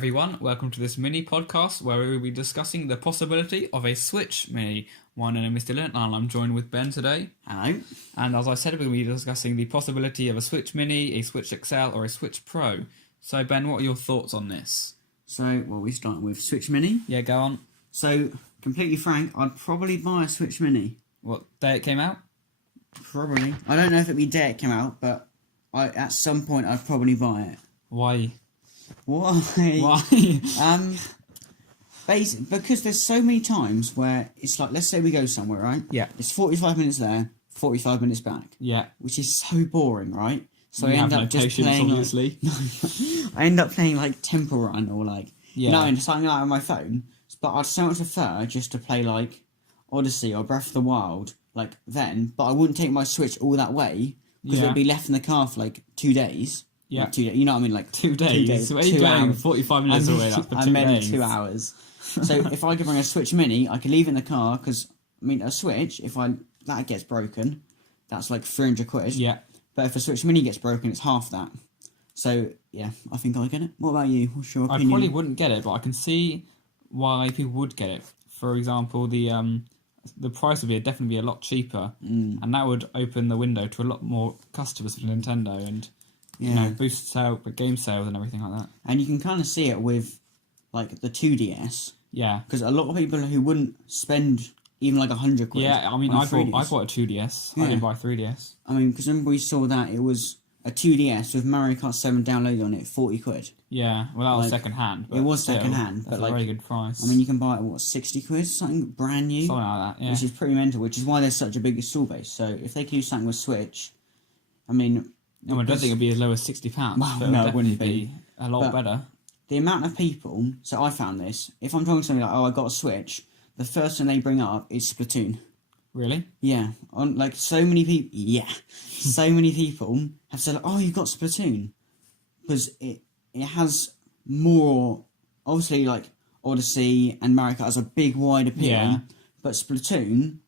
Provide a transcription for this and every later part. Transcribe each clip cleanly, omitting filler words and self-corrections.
everyone. Welcome to this mini podcast where we will be discussing the possibility of a Switch Mini. My name is Dylan and I'm joined with Ben today. Hello. And as I said, we're going to be discussing the possibility of a Switch Mini, a Switch XL or a Switch Pro. So Ben, what are your thoughts on this? So, we starting with Switch Mini. Yeah, go on. So, completely frank, I'd probably buy a Switch Mini. What day it came out? Probably. I don't know if it'd be day it came out, but at some point I'd probably buy it. Why? Why? Why? Because there's so many times where it's like, let's say we go somewhere, right? Yeah. It's 45 minutes there, 45 minutes back. Yeah. Which is so boring, right? So You I end have up no just patience, playing. obviously. I end up playing like Temple Run or like Yeah. something like that on my phone. But I'd so much prefer just to play like Odyssey or Breath of the Wild like then. But I wouldn't take my Switch all that way because Yeah. it'd be left in the car for like 2 days. Yeah. Like 2 days. You know what I mean? Like 2 days. So where are you 2 going? hours. 45 minutes away. That's for 2 I meant days. 2 hours. So if I could bring a Switch Mini, I could leave it in the car because I mean a Switch. If that gets broken, that's like 300 quid. Yeah. But if a Switch Mini gets broken, it's half that. So, yeah, I think I get it. What about you? What's your opinion? I probably wouldn't get it, but I can see why people would get it. For example, the price would definitely be a lot cheaper, and that would open the window to a lot more customers for Nintendo and boost game sales and everything like that. And you can kind of see it with, like, the 2DS. Yeah. Because a lot of people who wouldn't spend even like 100 quid. Yeah, I mean, on I a 3DS. bought a 2DS. I Yeah. didn't buy a 3DS. I mean, because remember we saw that it was a 2DS with Mario Kart 7 downloaded on it, 40 quid. Yeah, well, that was Like, second hand. it was second hand, That's but a like, very good price. I mean, you can buy it at, 60 quid? Something brand new? something like that, yeah. Which is pretty mental, which is why there's such a big install base. So if they could do something with Switch, I mean... I don't think it'd be as low as £60. Well, but no, it it would wouldn't definitely be. be a lot But- better. The amount of people... So I found this. If I'm talking to somebody like, oh, I got a Switch, the first thing they bring up is Splatoon. Really? Yeah. So many people... Yeah. So many people have said, oh, you got Splatoon. Because it has more... Obviously, like, Odyssey and Mario Kart has a big, wide appeal. Yeah. But Splatoon...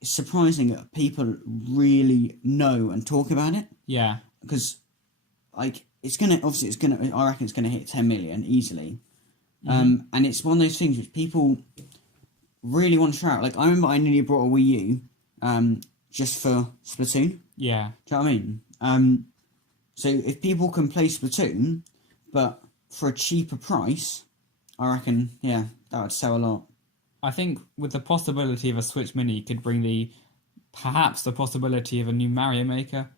It's surprising that people really know and talk about it. Yeah. Because, like, I reckon it's gonna hit 10 million easily. Mm-hmm. And it's one of those things which people really want to try out. Like, I remember I nearly brought a Wii U, just for Splatoon. Yeah. Do you know what I mean? So if people can play Splatoon, but for a cheaper price, I reckon, yeah, that would sell a lot. I think with the possibility of a Switch Mini could bring perhaps the possibility of a new Mario Maker,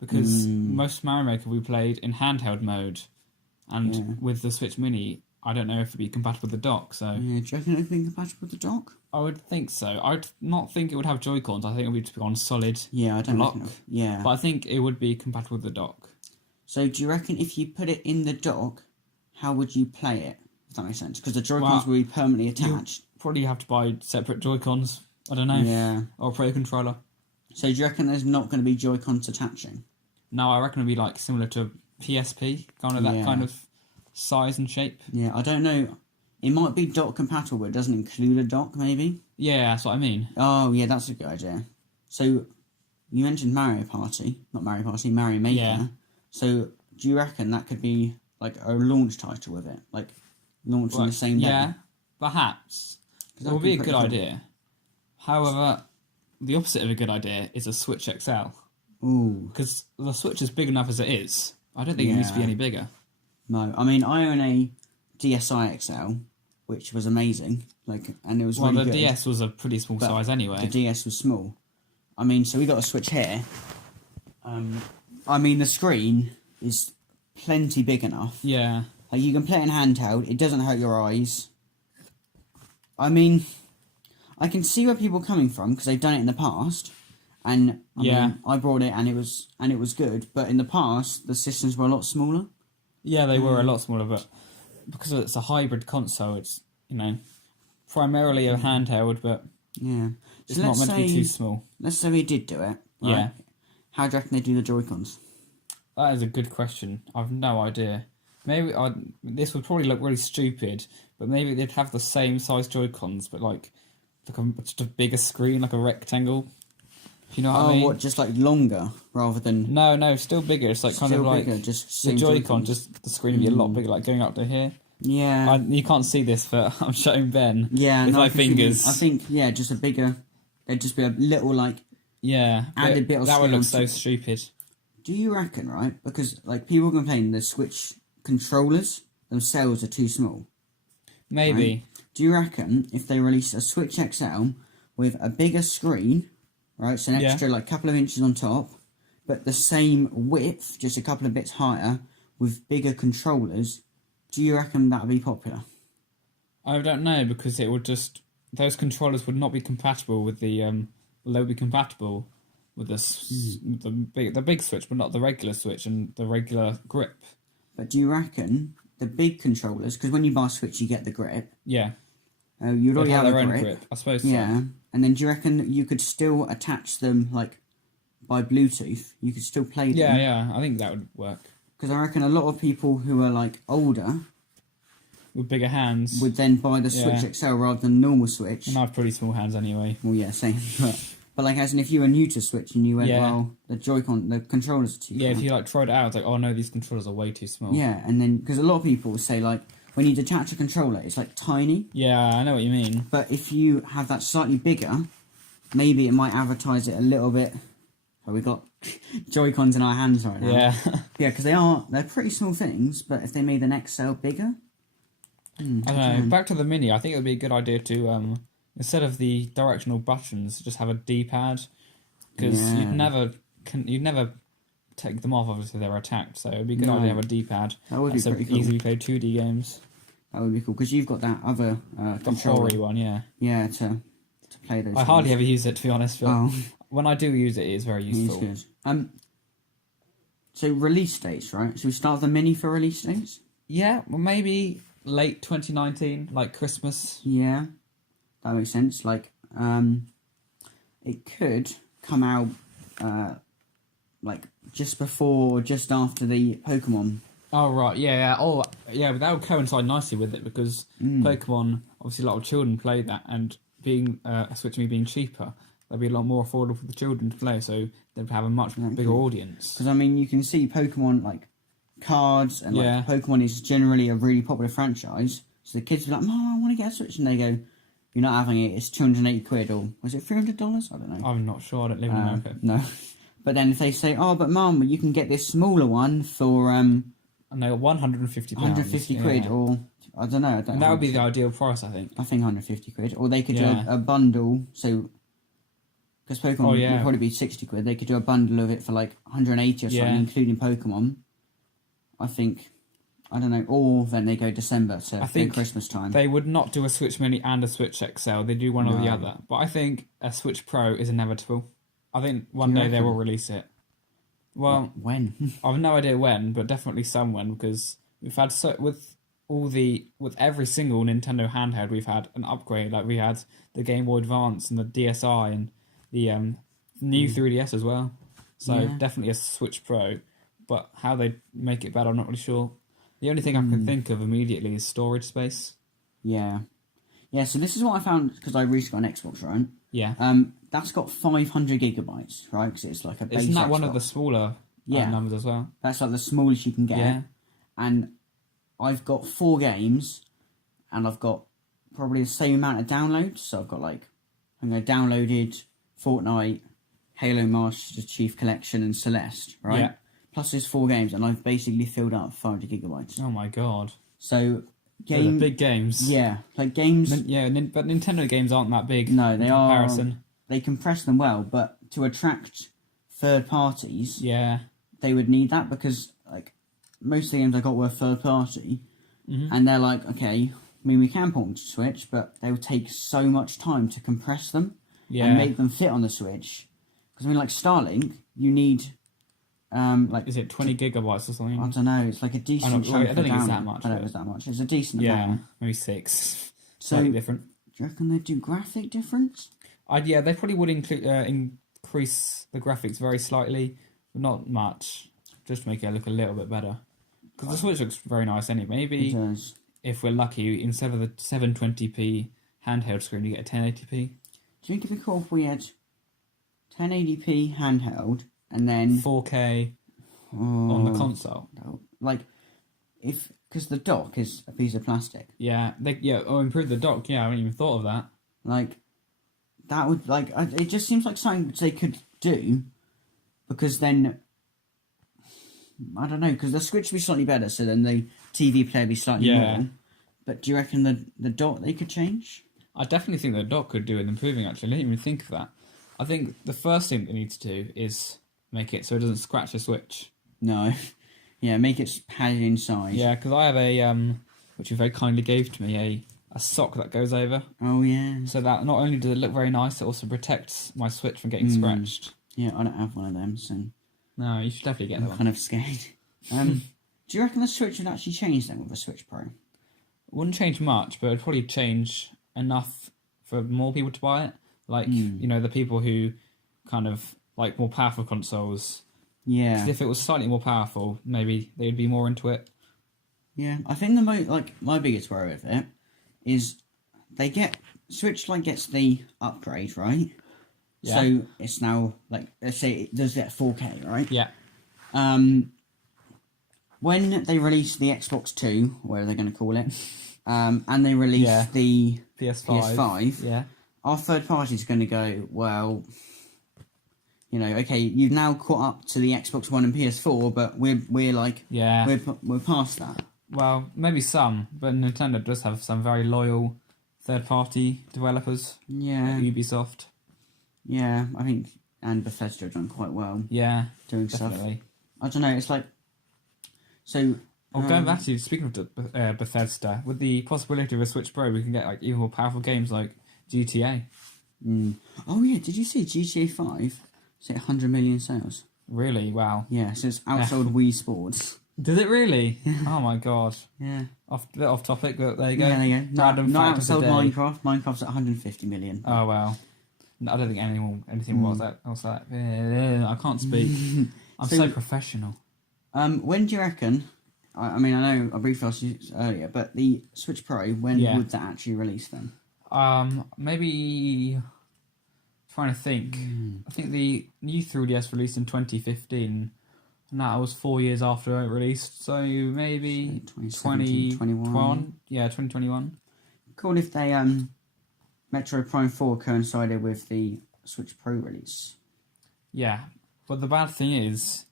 because most Mario Maker we played in handheld mode, and with the Switch Mini, I don't know if it'd be compatible with the dock. So Yeah, do you reckon it'd be compatible with the dock? I would think so. I'd not think it would have Joy-Cons. I think it would be on solid. Yeah, I don't Block. reckon. Yeah. But I think it would be compatible with the dock. So do you reckon if you put it in the dock, how would you play it? If that makes sense, because the Joy-Cons will be permanently attached. Probably have to buy separate Joy-Cons. I don't know. Yeah. Or a Pro Controller. So do you reckon there's not going to be Joy-Cons attaching? No, I reckon it'd be like similar to PSP, kind of that Yeah. kind of size and shape. Yeah, I don't know. It might be dock compatible, but it doesn't include a dock, maybe? Yeah, that's what I mean. Oh, yeah, that's a good idea. So, you mentioned Mario Party. Not Mario Party, Mario Maker. Yeah. So, do you reckon that could be, like, a launch title with it? Like, launching the same day? Yeah, perhaps. It that would could be be a good pretty cool. idea. However, the opposite of a good idea is a Switch XL. Ooh. Because the Switch is big enough as it is. I don't think it needs to be Yeah. any bigger. No, I mean, I own a DSi XL, which was amazing. Like, and it was Well, really the good. DS was a pretty small But size anyway. The DS was small. I mean, so we got a Switch here. I mean, the screen is plenty big enough. Yeah. Like, you can play it in handheld. It doesn't hurt your eyes. I mean, I can see where people are coming from because they've done it in the past. And I mean, I brought it and it was good. But in the past, the systems were a lot smaller. Yeah, they were a lot smaller, but because it's a hybrid console, it's, primarily a handheld, but Yeah. it's not meant to be too small. Let's say we did do it. Right? Yeah. How do you reckon they do the Joy-Cons? That is a good question. I've no idea. Maybe this would probably look really stupid, but maybe they'd have the same size Joy-Cons, but like just a bigger screen, like a rectangle. Do you know what I mean? What, just like longer rather than... No, still bigger. It's like kind of Still like bigger, just the same Joy-Con, Joy-Cons. just the screen would be a lot bigger, like going up to here. Yeah. You can't see this, but I'm showing Ben Yeah, with no, my I can see what you mean. fingers. I think, yeah, just a bigger. There'd just be a little, like. Yeah, Add a but bit of that would skill look so onto- stupid. Do you reckon, right? Because, like, people complain the Switch controllers themselves are too small. Maybe. Right? Do you reckon if they release a Switch XL with a bigger screen, right, so an extra, like, couple of inches on top, but the same width, just a couple of bits higher, with bigger controllers, do you reckon that would be popular? I don't know, because it would just... Those controllers would not be compatible with the... They would be compatible with the big Switch, but not the regular Switch and the regular grip. But do you reckon the big controllers, because when you buy a Switch you get the grip, Yeah. you'd already They'd have their a own grip. grip, I suppose so. Yeah, and then do you reckon you could still attach them, like, by Bluetooth? You could still play them? Yeah, I think that would work. Because I reckon a lot of people who are, like, older With bigger hands. would then buy the Switch Yeah. XL rather than normal Switch. And I have pretty small hands anyway. Well, yeah, same. But like, as in if you were new to Switch and you went, Yeah. well, the controllers are too Yeah, far. if you like tried it out, it's like, oh no, these controllers are way too small. Yeah, and then, because a lot of people say, like, when you detach a controller, it's, like, tiny. Yeah, I know what you mean. But if you have that slightly bigger, maybe it might advertise it a little bit. Oh, we got Joy-Cons in our hands right now. Yeah. Yeah, because they're pretty small things, but if they made an XL bigger... I don't know. Back to the Mini, I think it would be a good idea to, instead of the directional buttons, just have a D-pad. Because Yeah. you'd never take them off, obviously, if they're attacked. So it would be a good No. idea to have a D-pad. That would be So pretty cool. easily play 2D games. That would be cool, because you've got that other The controller. Hori one, yeah. Yeah, to play those I hardly games. ever use it, to be honest. But Oh, when I do use it, it is very it's useful. good. So release dates, right? Should we start with the Mini for release dates? Yeah, well, maybe late 2019, like Christmas. Yeah, that makes sense. Like, it could come out, like, just before, just after the Pokemon. Oh, right, yeah. Oh, yeah, but that would coincide nicely with it, because Pokemon, obviously a lot of children play that, and being Switch Me being cheaper, that'd be a lot more affordable for the children to play, so they'd have a much bigger audience. Because, I mean, you can see Pokemon, like, cards, and, like, Yeah. Pokemon is generally a really popular franchise, so the kids are like, Mom, I want to get a Switch, and they go, you're not having it, it's 280 quid, or was it $300? I don't know. I'm not sure, I don't live in America. No. But then if they say, oh, but Mum, you can get this smaller one for No, £150. 150 quid, or I don't know. I don't And know that would be how the much ideal price, I think. I think 150 quid. Or they could Yeah. do a bundle, so... Because Pokemon Oh, yeah. would probably be 60 quid. They could do a bundle of it for like 180 or something, Yeah. including Pokemon. I think... I don't know. Or then they go December to I think Christmas time. They would not do a Switch Mini and a Switch XL. They do one or the No. other. But I think a Switch Pro is inevitable. I think one Do you day they reckon? will release it. Well, When? I have no idea when, but definitely someone, because we've had with every single Nintendo handheld, we've had an upgrade. Like we had the Game Boy Advance and the DSi and the new 3DS as well. So Yeah. definitely a Switch Pro. But how they make it better, I'm not really sure. The only thing I can think of immediately is storage space. Yeah. Yeah, so this is what I found, because I recently got an Xbox, right? Yeah. That's got 500 gigabytes, right? Because it's like a base Isn't that one Xbox. of the smaller Yeah. numbers as well? That's like the smallest you can get. Yeah. And I've got 4 games, and I've got probably the same amount of downloads. So I've got like, I downloaded Fortnite, Halo Master Chief Collection, and Celeste, right? Yeah. Plus there's 4 games, and I've basically filled up 500 gigabytes. Oh my god. So, They're the big games. Yeah, like games... But Nintendo games aren't that big. No, in they comparison. They compress them well, but to attract third parties, Yeah. they would need that, because like most of the games I got were third party, and they're like, okay, I mean we can port them to Switch, but they would take so much time to compress them Yeah. and make them fit on the Switch. Because I mean, like Starlink, you need like Is it 20 gigabytes or I something? don't know, it's like a decent. I don't chunk think for it's that download. much, I don't know but- if it's that much. It's a decent Yeah. amount. Maybe 6. So, Slightly do different. you reckon they do graphic difference? Yeah, they probably would increase the graphics very slightly, but not much, just to make it look a little bit better. Because the Switch looks very nice anyway. It Maybe does. if we're lucky, instead of the 720p handheld screen, you get a 1080p. Do you think it'd be cool if we had 1080p handheld and then 4K on the console. no, like if because the dock is a piece of plastic. Yeah, or improve the dock. Yeah, I hadn't even thought of that. Like, that would, like, it just seems like something they could do, because then, I don't know, because the Switch would be slightly better, so then the TV player would be slightly more. But do you reckon the dock they could change? I definitely think the dock could do with improving, actually. I didn't even think of that. I think the first thing they need to do is make it so it doesn't scratch the Switch. No. Yeah, make it padded inside. Yeah, because I have a, which you very kindly gave to me, a sock that goes over. Oh, yeah. So that not only does it look very nice, it also protects my Switch from getting scratched. Yeah, I don't have one of them, so... No, you should definitely get that one. I'm kind of scared. Do you reckon the Switch would actually change then with the Switch Pro? It wouldn't change much, but it'd probably change enough for more people to buy it. Like, the people who kind of like more powerful consoles. Yeah. 'Cause if it was slightly more powerful, maybe they'd be more into it. Yeah, I think my biggest worry with it is Switch gets the upgrade, right? Yeah. So it's now let's say it does get 4K, right? Yeah. When they release the Xbox 2, whatever they're going to call it, and they release the PS5, yeah, our third party is going to go, well, okay, you've now caught up to the Xbox One and PS4, but we're past that. Well, maybe some, but Nintendo does have some very loyal third-party developers. Yeah. Ubisoft. Yeah, I think, and Bethesda have done quite well. Yeah, doing definitely. Stuff. I don't know. It's like so. Going back to speaking of Bethesda, with the possibility of a Switch Pro, we can get even more powerful games like GTA. Oh yeah, did you see GTA 5? Say 100 million sales. Really? Wow. Yeah, so it's outsold Wii Sports. Did it really? Oh my god. Yeah. Bit off topic, but there you go. Yeah, there you go. Not outsold Minecraft. Minecraft's at 150 million. Oh wow. I don't think anything was that. I was like, I can't speak. I'm so professional. When do you reckon? I mean, I know I briefly asked you earlier, but the Switch Pro, when would that actually release then? Maybe. Trying to think. I think the new 3DS released in 2015. And that was 4 years after it released, so maybe 2021. Yeah, 2021. Cool if they Metroid Prime 4 coincided with the Switch Pro release. Yeah, but the bad thing is,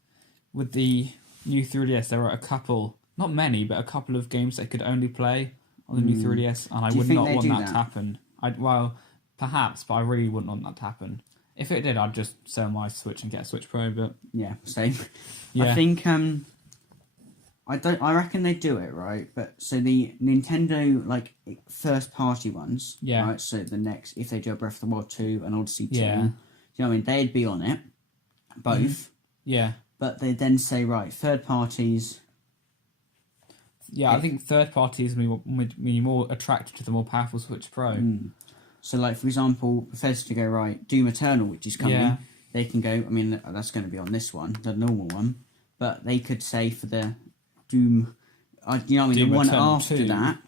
with the new 3DS, there were a couple, not many, but a couple of games that could only play on the new 3DS, and I would not want that to happen. Well, perhaps, but I really wouldn't want that to happen. If it did, I'd just sell my Switch and get a Switch Pro. But yeah, same. Yeah. I think I reckon they do it right. But so the Nintendo first party ones, right? So the next, if they do a Breath of the Wild 2 and Odyssey 2, you know what I mean? They'd be on it, both. Yeah. But they then say right, third parties. Yeah, I think third parties would be more attracted to the more powerful Switch Pro. So, for example, Bethesda go, right, Doom Eternal, which is coming, they can go, I mean, that's going to be on this one, the normal one, but they could say for the Doom, you know what I mean, Doom the one Eternal after 2. that,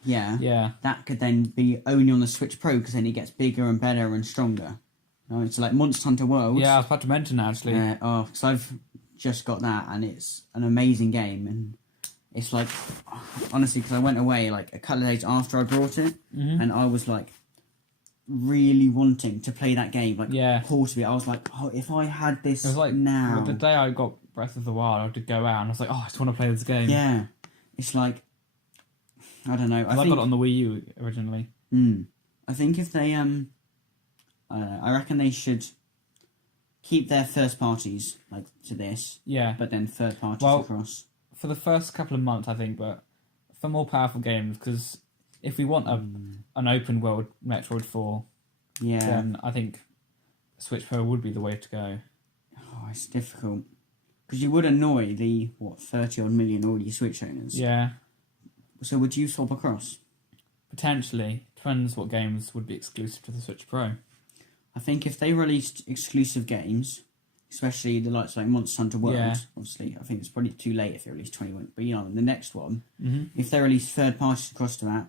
that could then be only on the Switch Pro, because then it gets bigger and better and stronger. It's like Monster Hunter World. Yeah, I was about to mention that, actually. Because I've just got that, and it's an amazing game, and it's like, honestly, because I went away, a couple of days after I brought it, and I was really wanting to play that game, portably. I was like, oh, if I had this now. The day I got Breath of the Wild, I did go out and I was like, oh, I just want to play this game. Yeah. It's I don't know. I got it on the Wii U originally. I think if they, I don't know, I reckon they should keep their first parties, to this. Yeah. But then third parties across. For the first couple of months, I think, but for more powerful games, because if we want an open world Metroid 4, then I think Switch Pro would be the way to go. Oh, it's difficult. Because you would annoy the, 30-odd million already Switch owners. Yeah. So would you swap across? Potentially. Depends what games would be exclusive to the Switch Pro. I think if they released exclusive games, especially the likes like Monster Hunter World, obviously, I think it's probably too late if they release 21. But, the next one, if they release third parties across to that,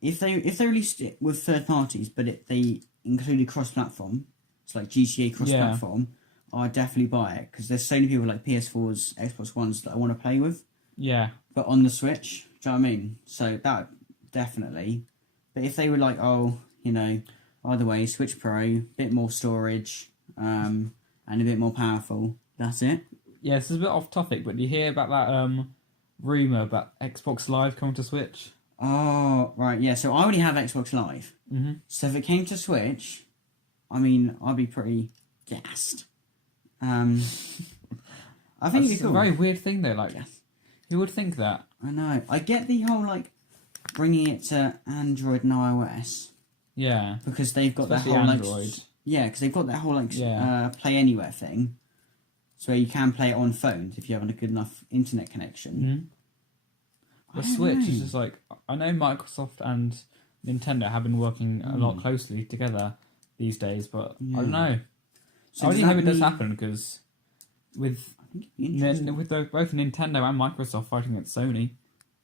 if they released it with third parties, but they included cross-platform, it's like GTA cross-platform, I'd definitely buy it, because there's so many people like PS4s, Xbox Ones that I want to play with. Yeah. but on the Switch. Do you know what I mean? So that definitely. But if they were like, oh, you know, either way, Switch Pro, bit more storage, and a bit more powerful. That's it. Yeah, this is a bit off topic, but do you hear about that rumor about Xbox Live coming to Switch? Oh, right, yeah. So I already have Xbox Live. Mm-hmm. So if it came to Switch, I mean, I'd be pretty gassed. I think it'd be cool. A very weird thing though. Like, Yes. who would think that? I know. I get the whole like bringing it to Android and iOS Yeah, because they've got that especially whole Android. like because they've got that whole like Yeah. Play Anywhere thing, so you can play it on phones if you have a good enough internet connection. Mm-hmm. The Switch is just like, I know Microsoft and Nintendo have been working a lot closely together these days, but I don't know. So I does really hope that it does mean- happen because with I think it'd be interesting. both Nintendo and Microsoft fighting against Sony,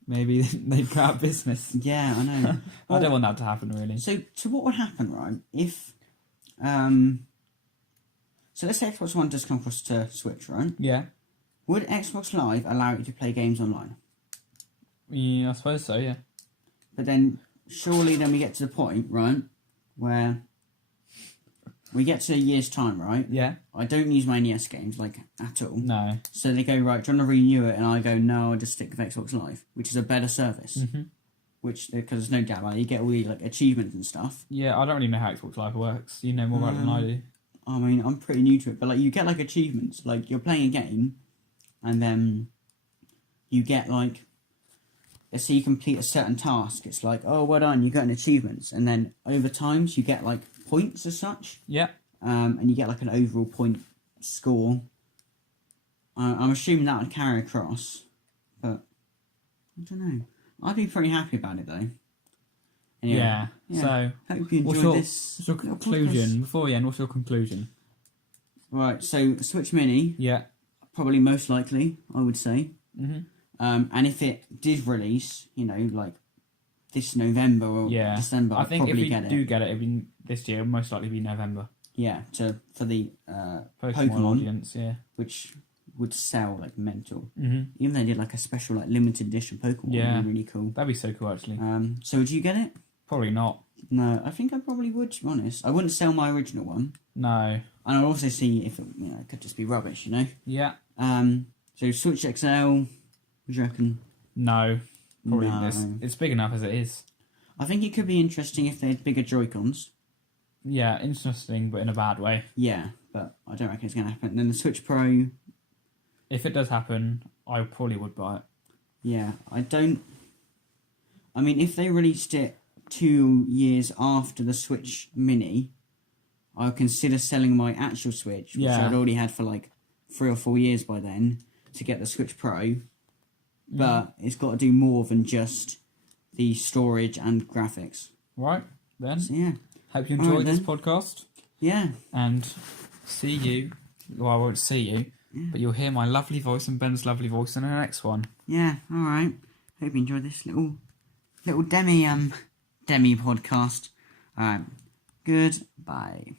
maybe they'd go out of business. Yeah, I know. I don't want that to happen, really. So what would happen, right? If so let's say Xbox One does come across to Switch, right? Yeah. Would Xbox Live allow you to play games online? Yeah, I suppose so, yeah. But then surely then we get to the point, right, where we get to a year's time, right? Yeah? I don't use my NES games like at all. No. So they go, right, do you want to renew it? And I go, no, I'll just stick with Xbox Live, which is a better service. Mm-hmm. Which, because there's no doubt about it, you get all the like achievements and stuff. Yeah, I don't really know how Xbox Live works. You know more about it than I do. I mean, I'm pretty new to it, but like you get like achievements. Like you're playing a game, and then you get like, let's say you complete a certain task. It's like, oh, well done, you got an achievements, and then over times you get like points as such. Yeah. And you get like an overall point score. I'm assuming that would carry across, but I don't know. I'd be pretty happy about it though. Anyway, Yeah. So, hope you what's enjoyed your, this. what's your little conclusion? podcast. Before we end, what's your conclusion? Right, so Switch Mini, Yeah. probably most likely, I would say. Mm-hmm. And if it did release, you know, like this November or Yeah. December, I I'd think if probably we get do it. get it, it'll be this year. It'll most likely be November. Yeah, for the Pokemon audience, yeah. which would sell like mental. Mm-hmm. Even though they did like a special like limited edition Pokemon, Yeah. would be really cool. That'd be so cool, actually. So would you get it? Probably not. No, I think I probably would. To be honest, I wouldn't sell my original one, No. and I'd also see if it, it could just be rubbish, you know. Yeah. So Switch XL, what do you reckon? No. Probably No. it's big enough as it is. I think it could be interesting if they had bigger Joy-Cons. Yeah, interesting, but in a bad way. Yeah, but I don't reckon it's going to happen. And then the Switch Pro, If it does happen, I probably would buy it. yeah, I mean, if they released it 2 years after the Switch Mini, I would consider selling my actual Switch, which Yeah. I'd already had for like 3 or 4 years by then, to get the Switch Pro. But it's got to do more than just the storage and graphics. Right, then. So yeah, Hope you All right, enjoyed this then. podcast. yeah, And see you. Well, I won't see you, but you'll hear my lovely voice and Ben's lovely voice in the next one. yeah. All right. Hope you enjoyed this little demi podcast. All right. Goodbye.